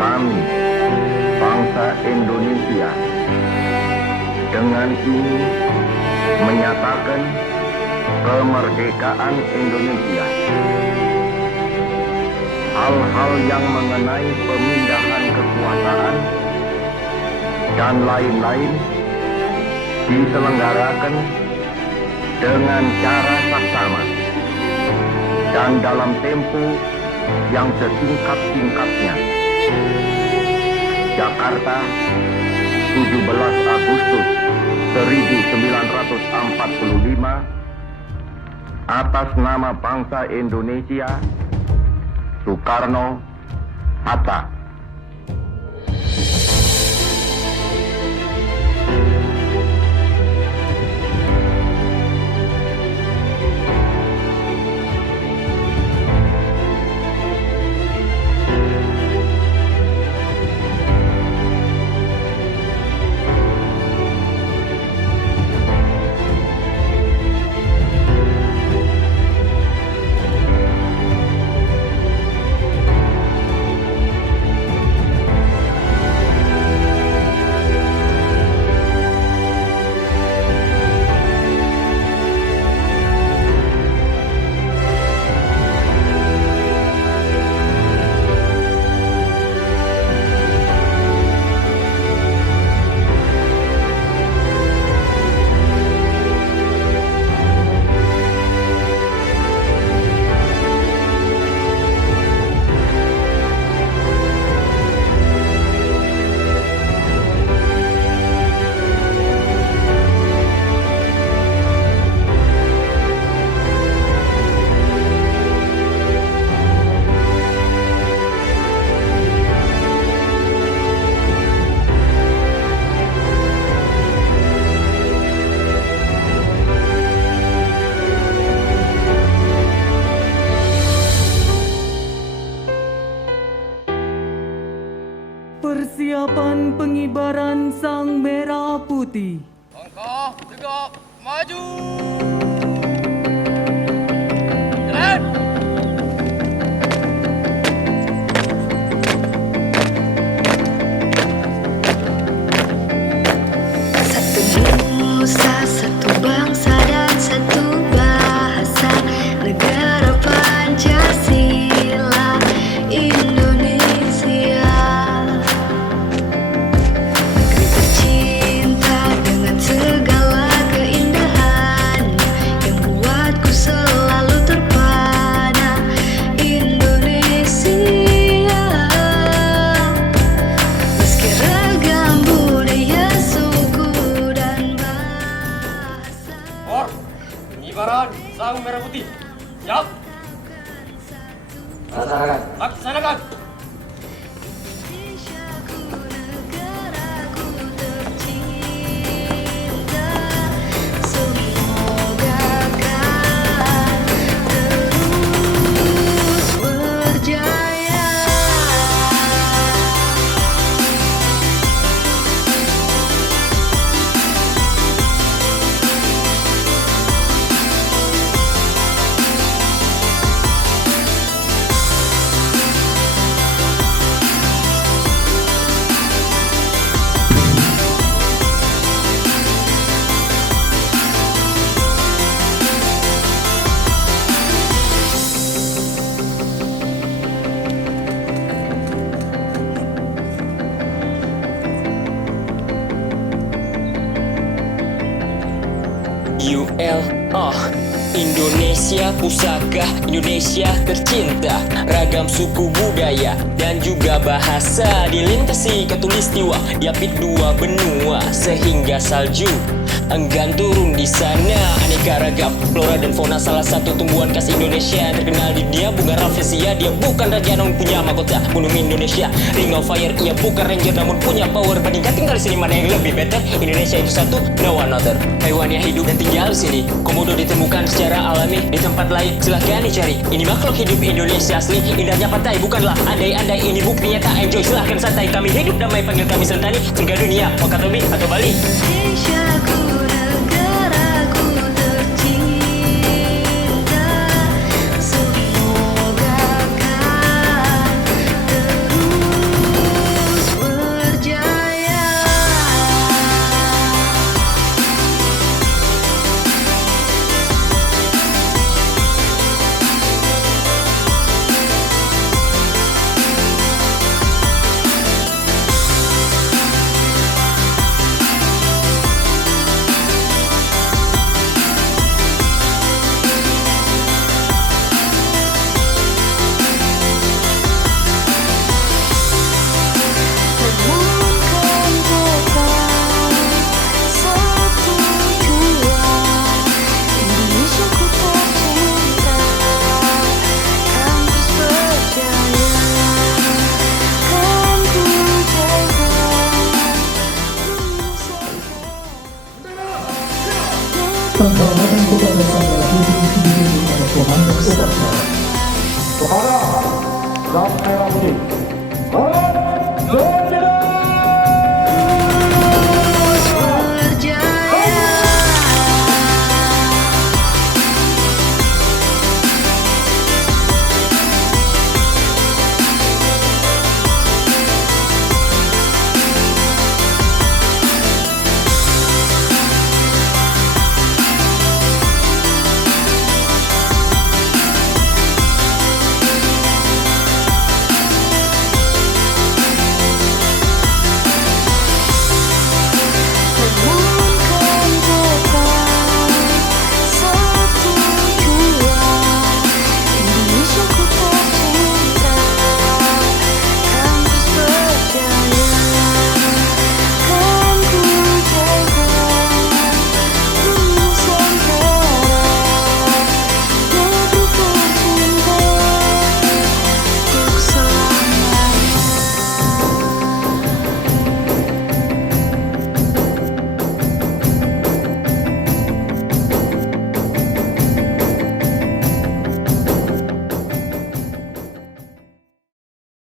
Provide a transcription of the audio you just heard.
Kami, bangsa Indonesia, dengan ini menyatakan kemerdekaan Indonesia. Hal-hal yang mengenai pemindahan kekuasaan dan lain-lain diselenggarakan dengan cara saksama dan dalam tempo yang sesingkat-singkatnya. Jakarta, 17 Agustus 1945, atas nama bangsa Indonesia, Soekarno-Hatta. Persiapan pengibaran Sang Merah Putih. Langkah tegak maju. Jalan. Satu nusa, satu bangsa dan satu bahasa. Negara Pancasila Indonesia. Negeri tercinta dengan segala keindahan yang buatku selalu terpana. Indonesia, meski ragam budaya, suku dan bahasa. Pengibaran Sang Merah Putih. Siap. Laksanakan. Laksanakan. Indonesiaku, negaraku tercinta. Semoga kan terus berjaya. Indonesia pusaka, Indonesia tercinta, ragam suku budaya dan juga bahasa dilintasi katulistiwa, diapit dua benua sehingga salju enggan turun di sana. Aneka ragam flora dan fauna, salah satu tumbuhan khas Indonesia yang terkenal di dunia, bunga rafflesia. Dia bukan raja namun punya mahkota gunung Indonesia, Ring of Fire. Ia bukan ranger namun punya power. Bandingkan tinggal di sini, mana yang lebih better? Indonesia itu satu, no one other. Hewan yang hidup dan tinggal di sini, komodo ditemukan secara alami di tempat lain, silahkan dicari. Ini makhluk hidup Indonesia asli, indahnya pantai bukanlah andai-andai. Ini buktinya tak enjoy, silahkan santai. Kami hidup damai, panggil kami Sentani, surga dunia, Wakatobi atau Bali. Indonesiaku, negaraku tercinta. Semoga kan terus Penghormatan kepada saudara Putri dipimpin oleh Komandan Upacara. Kepada Sang Merah Putih